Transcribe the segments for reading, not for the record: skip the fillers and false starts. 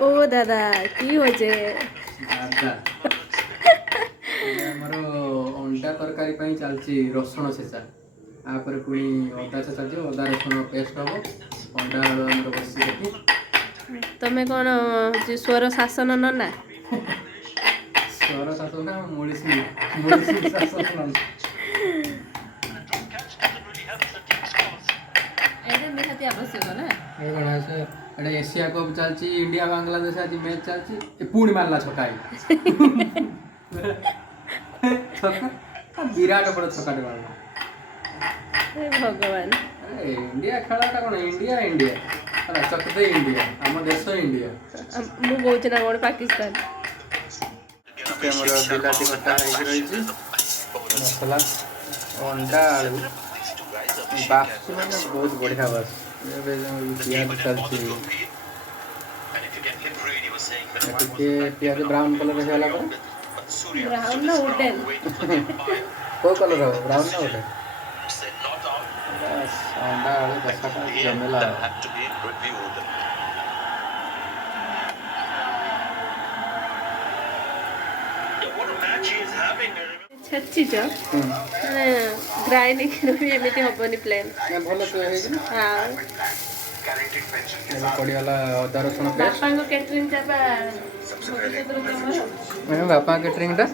ओ दादा की होजे दादा ଆମର ଅଣ୍ଡା ତରକାରୀ ପାଇଁ ଚାଲିଛି ରସୁଣ ଛେଚା। ତାପରେ ପୁଣି ଅଦା ଛେଚା ଯିବ, ଅଦା ରସୁଣ ପେଷ୍ଟ ହବ। ଅଣ୍ଡା ଆଳୁ ଆମର ବସି ସେଠି। ତମେ କଣ ହଉଛି ସ୍ୱର ଶାସନ ନନା? ସ୍ୱର ଶାସନ ନା ମୂଳିସି ଶାସନ ନନା। ଏଇଟା ନିହାତି ଆବଶ୍ୟକ ନା। ଏ କଣ ଏଟା ଏସିଆ କପ୍ ଚାଲିଛି, ଇଣ୍ଡିଆ ବାଂଲାଦେଶ ଆଜି ମ୍ୟାଚ୍ ଚାଲିଛି। ଏ ପୁଣି ମାରିଲା ଛକା ଛକା ବିରାଟ ବଡ ଛକାଟେ ମାରିଲା। ହେ ଭଗବାନ। ଇଣ୍ଡିଆ ଖେଳଟା କଣ, ଇଣ୍ଡିଆ ଇଣ୍ଡିଆ ହେଲା, ଚକଦେ ଇଣ୍ଡିଆ, ଆମ ଦେଶ ଇଣ୍ଡିଆ। ମୁଁ କହୁଛି ନା କଣ ପାକିସ୍ତାନ। ଆମର ବିଲାତି କଟା ହେଇକି ରହିଛି, ମସଲା, ଅଣ୍ଡା ଆଳୁ ବାସୁଛି ମାନେ ବହୁତ ବଢ଼ିଆ ବାସ। ଏବେ ପିଆଜ ଚାଲିଛି, ଟିକେ ପିଆଜ ବ୍ରାଉନ୍ କଲର୍ ହେଇଗଲା ପରେ ବ୍ରାଉନ ନା ଉଡେନ? କେଉଁ କଲର୍ ହବ, ବ୍ରାଉନ୍ ନା ଗୋଟେ? ଅଣ୍ଡା ଆଳୁ କଷାଟା ଜମିଲା। ଛେଚିଛ ମାନେ ଗ୍ରାଇଣ୍ଡିଙ୍ଗ ବି ଏମିତି ହବନି ପ୍ଲେନ୍। ଭଲ ହେଇଛି ନା। ଆଉ ଏବେ ପଡ଼ିଗଲା ଅଦା ରସୁଣ ପେଷ୍ଟ। ବାପାଙ୍କ କ୍ୟାଟରିଂ ଟା ବା ଭବିଷ୍ୟତରେ ତମର। ବାପା କ୍ୟାଟରିଂଟା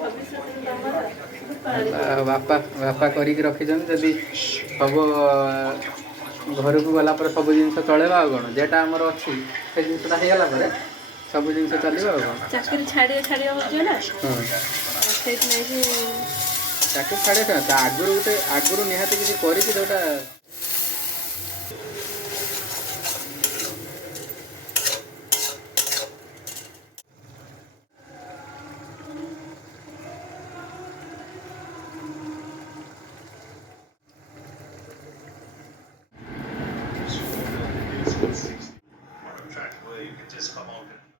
ଭବିଷ୍ୟତରେ ତମର। ବାପା କରିକି ରଖିଛନ୍ତି, ଯଦି ହବ ଘରକୁ ଗଲା ପରେ ସବୁ ଜିନିଷ ଚଳେଇବା ଆଉ କ'ଣ, ଯେଟା ଆମର ଅଛି ସେ ଜିନିଷଟା ହେଇଗଲା ପରେ ସବୁ ଜିନିଷ ଚାଲିବ ଆଉ କ'ଣ। ଚାକିରି ଛାଡ଼ିବା ହଉଛି ନା, ସେଇଥିଲାଗି ଚାକିରି ଛାଡ଼ିବା ତା ଆଗରୁ ନିହାତି କିଛି କରିଛି ଯୋଉଟା। track where you can just come out and